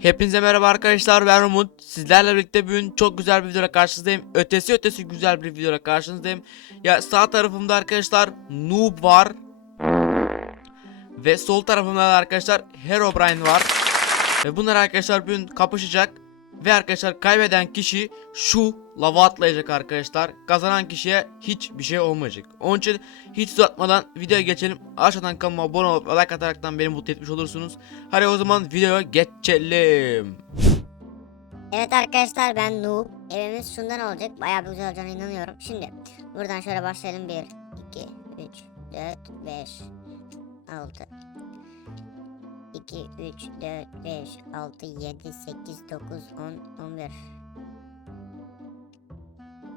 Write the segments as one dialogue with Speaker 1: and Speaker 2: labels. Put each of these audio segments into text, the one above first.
Speaker 1: Hepinize merhaba arkadaşlar ben Umut. Sizlerle birlikte bugün çok güzel bir videoda karşınızdayım. Ötesi ötesi güzel bir videoda karşınızdayım. Ya sağ tarafımda arkadaşlar Noob var. Ve sol tarafımda da arkadaşlar Herobrine var. Ve bunlar arkadaşlar bugün kapışacak Ve arkadaşlar kaybeden kişi şu lava atlayacak arkadaşlar Kazanan kişiye hiçbir şey olmayacak Onun için hiç uzatmadan videoya geçelim Aşağıdan kanalıma abone olup like ataraktan beni mutlu etmiş olursunuz Hadi o zaman videoya geçelim.
Speaker 2: Evet arkadaşlar ben Noob. Evimiz şundan olacak. Bayağı bir güzel olacağına inanıyorum. Şimdi buradan şöyle başlayalım. 1, 2, 3, 4, 5, 6. 2, 3, 4, 5, 6, 7, 8, 9, 10, 11.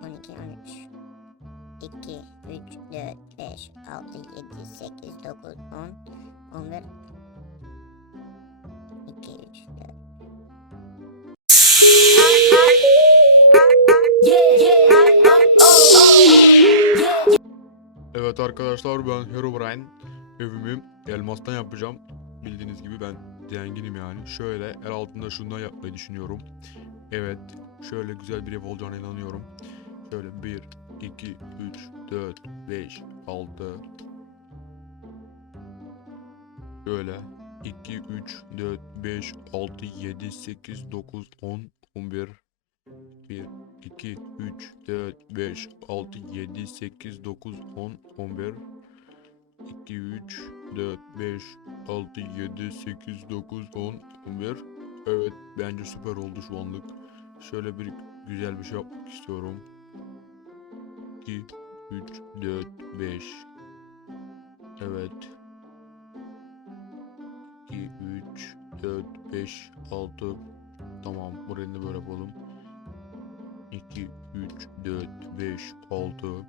Speaker 2: 12, 13. 2, 3, 4, 5, 6, 7, 8, 9, 10, 11. 2, 3, 4.
Speaker 3: Evet arkadaşlar ben Herobrine. Evimi elmastan yapacağım. Bildiğiniz gibi ben zenginim yani. Şöyle el altında şundan yapmayı düşünüyorum. Evet şöyle güzel bir ev olacağına inanıyorum. Şöyle 1, 2, 3, 4, 5, 6. Şöyle 2, 3, 4, 5, 6, 7, 8, 9, 10, 11. 1, 2, 3, 4, 5, 6, 7, 8, 9, 10, 11. 2, 3, 4, 5, 6, 7, 8, 9, 10, 11. Evet bence süper oldu şu anlık. Şöyle bir güzel bir şey yapmak istiyorum. 2, 3, 4, 5. Evet. 2, 3, 4, 5, 6. Tamam da böyle yapalım. 2, 3, 4, 5, 6.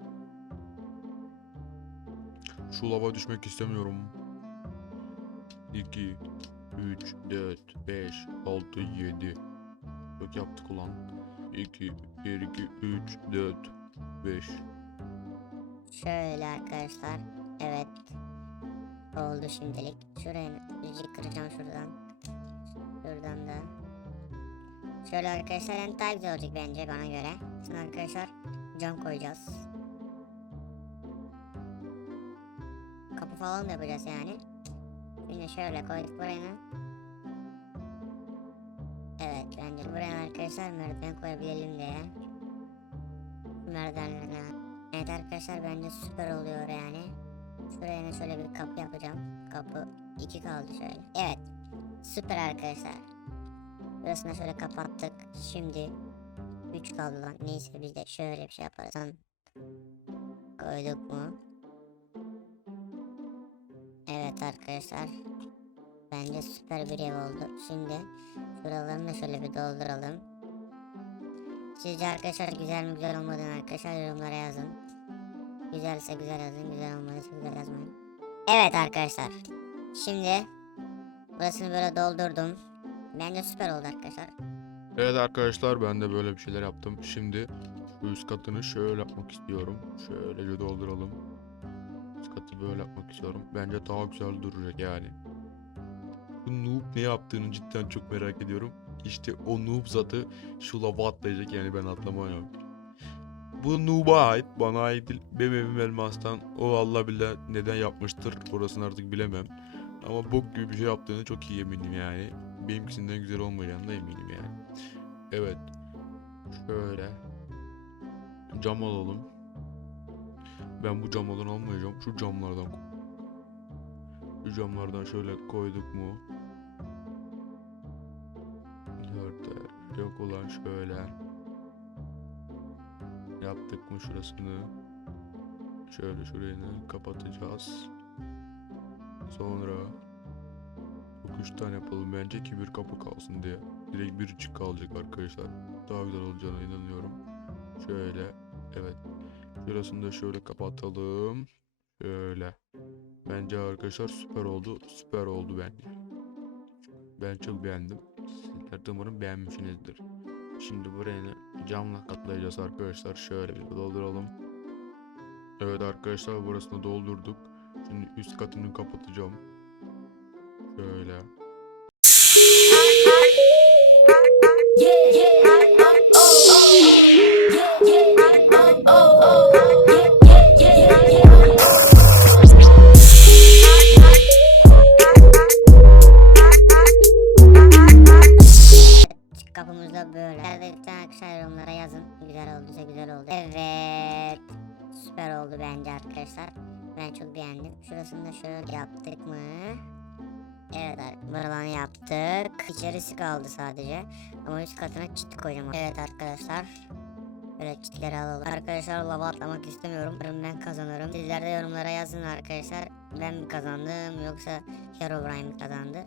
Speaker 3: Şu lava düşmek istemiyorum. 2, 3, 4, 5, 6, 7. Yok yaptık ulan. 2, 1, 2, 3, 4, 5.
Speaker 2: Şöyle arkadaşlar. Evet. Oldu şimdilik. Şuraya müzik kıracağım şuradan. Şuradan da. Şöyle arkadaşlar en daha güzel olacak bence bana göre. Şimdi arkadaşlar cam koyacağız. Falan da yapacağız yani. Şimdi şöyle koyduk buraya. Evet bence buraya arkadaşlar merdiven koyabilelim diye. Merdivenlerine. Evet arkadaşlar bence süper oluyor yani. Şuraya da şöyle bir kapı yapacağım. Kapı 2 kaldı şöyle. Evet. Süper arkadaşlar. Burasını şöyle kapattık. Şimdi 3 kaldı lan. Neyse biz de şöyle bir şey yaparız. Koyduk mu? Evet arkadaşlar. Bence süper bir ev oldu. Şimdi şuralarını da şöyle bir dolduralım. Sizce arkadaşlar güzel mi güzel olmadığını arkadaşlar yorumlara yazın. Güzelse güzel yazın, güzel olmadıysa güzel yazmayın. Evet arkadaşlar. Şimdi burasını böyle doldurdum. Bence süper oldu arkadaşlar.
Speaker 3: Evet arkadaşlar ben de böyle bir şeyler yaptım. Şimdi şu üst katını şöyle yapmak istiyorum. Şöylece dolduralım. Üst katı böyle yapmak istiyorum. Bence daha güzel duracak yani. Bu noob ne yaptığını cidden çok merak ediyorum. İşte o noob zatı şu lava atlayacak yani ben atlamıyorum. Bu noob'a ait bana ait değil. Benim evim elmastan. O Allah bilir neden yapmıştır orasını artık bilemem. Ama bok gibi bir şey yaptığını çok iyi eminim yani. Benimkisinden güzel olmayacağını da eminim yani. Evet. Şöyle. Cam alalım. Ben bu camlardan almayacağım. Şu camlardan. Şu camlardan şöyle koyduk mu? Dörder. Yok olan şöyle. Yaptık mı şurasını? Şöyle şurayı kapatacağız. Sonra Yok üç tane yapalım bence ki bir kapı kalsın diye. Direkt bir açık kalacak arkadaşlar. Daha güzel olacağına inanıyorum. Şöyle. Evet. Şurasını da şöyle kapatalım. Şöyle. Bence arkadaşlar süper oldu. Süper oldu bence. Ben çok beğendim. Sizler de umarım beğenmişsinizdir. Şimdi burayı camla katlayacağız arkadaşlar. Şöyle bir dolduralım. Evet arkadaşlar burasını doldurduk. Şimdi üst katını kapatacağım. Şöyle.
Speaker 2: Yeah, yeah, oh, oh. Arkadaşlar. Ben çok beğendim. Şurasını da şöyle yaptık mı? Evet buralarını yaptık. İçerisi kaldı sadece. Ama üst katına çit koyacağım. Evet arkadaşlar. Böyle çitleri alalım. Arkadaşlar lava atlamak istemiyorum. Ben kazanırım. Sizler de yorumlara yazın arkadaşlar. Ben mi kazandım yoksa Herobrine mi kazandı?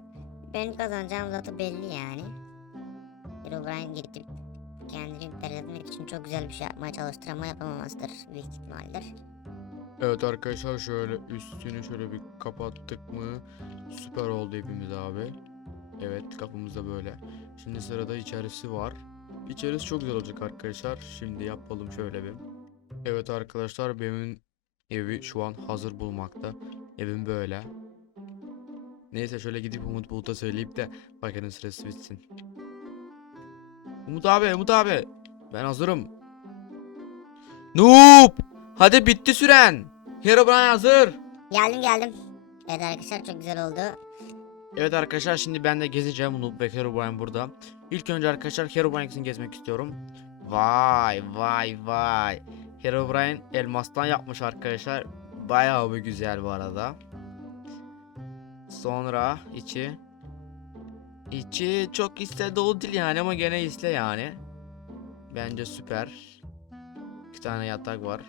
Speaker 2: Benim kazanacağım zaten belli yani. Herobrine gitti. Kendini iptal etmek için çok güzel bir şey yapmaya çalıştır ama yapamamasıdır büyük ihtimaldir.
Speaker 4: Evet arkadaşlar şöyle üstünü şöyle bir kapattık mı süper oldu evimiz abi. Evet kapımız da böyle. Şimdi sırada içerisi var. İçerisi çok güzel olacak arkadaşlar. Şimdi yapalım şöyle bir. Evet arkadaşlar benim evi şu an hazır bulmakta. Evim böyle. Neyse şöyle gidip Umut Bulut'a söyleyip de Bakanın sırası bitsin. Umut abi, Umut abi. Ben hazırım. Noob! Hadi bitti süren. Herobrine hazır.
Speaker 2: Geldim geldim. Evet arkadaşlar çok güzel oldu.
Speaker 3: Evet arkadaşlar şimdi ben de gezeceğim Noob ve Herobrine burada. İlk önce arkadaşlar Herobrine'sini gezmek istiyorum. Vay vay vay. Herobrine elmastan yapmış arkadaşlar. Bayağı bir güzel bu arada. Sonra içi. İçi çok iste dolu değil yani ama gene iste yani. Bence süper. İki tane yatak var.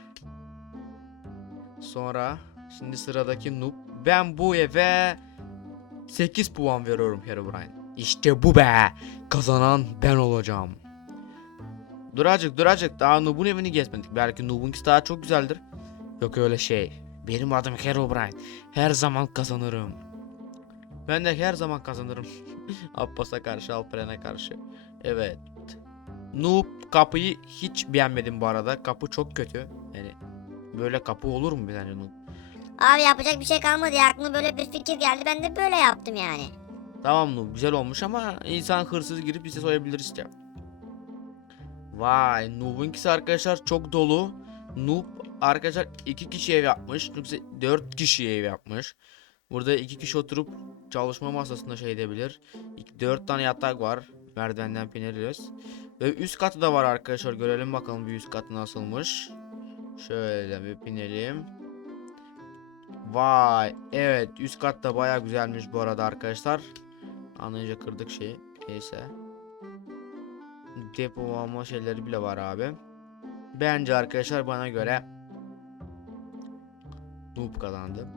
Speaker 3: Sonra şimdi sıradaki noob. Ben bu eve 8 puan veriyorum Herobrine. İşte bu be. Kazanan ben olacağım. Duracık duracık daha Noob'un evini gezmedik. Belki Noob'unkisi daha çok güzeldir. Yok öyle şey. Benim adım Herobrine. Her zaman kazanırım. Ben de her zaman kazanırım. Abbas'a karşı, Alperen'e karşı. Evet. Noob kapıyı hiç beğenmedim bu arada. Kapı çok kötü. Yani böyle kapı olur mu bir tane?
Speaker 2: Abi yapacak bir şey kalmadı ya. Aklıma böyle bir fikir geldi. Ben de böyle yaptım yani.
Speaker 3: Tamam Noob güzel olmuş ama insan hırsız girip bize soyabilir işte. Vay Noob'unkisi arkadaşlar çok dolu. Noob arkadaşlar iki kişi ev yapmış. Yoksa dört kişi ev yapmış. Burada iki kişi oturup çalışma masasında şey edebilir. İki, dört tane yatak var. Merdivenden bineriz. Ve üst katı da var arkadaşlar. Görelim bakalım bir üst katı nasılmış. Şöyle bir binelim. Vay evet üst kat da baya güzelmiş bu arada arkadaşlar. Anlayınca kırdık şeyi. Neyse. Depolama şeyleri bile var abi. Bence arkadaşlar bana göre Noob kazandı.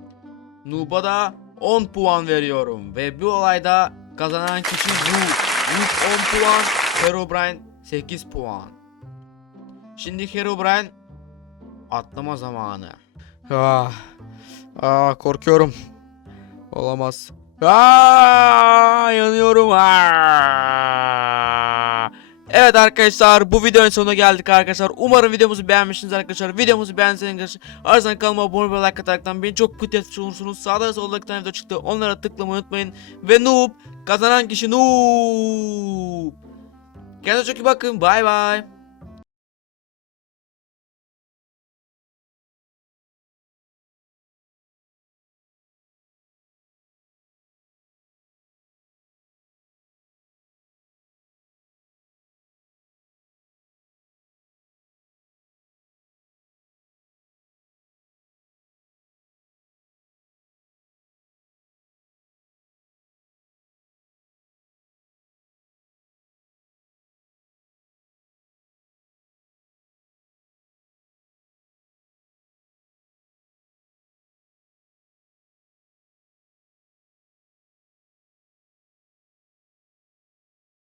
Speaker 3: Noob'a da 10 puan veriyorum. Ve bu olayda kazanan kişi Noob. Noob 10 puan. Herobrine 8 puan. Şimdi Herobrine atlama zamanı. Ah, ah korkuyorum. Olamaz. Aa, yanıyorum. Aa. Evet arkadaşlar bu videonun sonuna geldik arkadaşlar. Umarım videomuzu beğenmişsiniz arkadaşlar. Videomuzu beğendiyseniz arkadaşlar. Arkadan kanalıma abone ve like ataraktan beni çok kötü etmiş olursunuz. Sağda ve solda tane video çıktı. Onlara tıklamayı unutmayın. Ve noob kazanan kişi noob. Kendinize çok iyi bakın. Bay bay.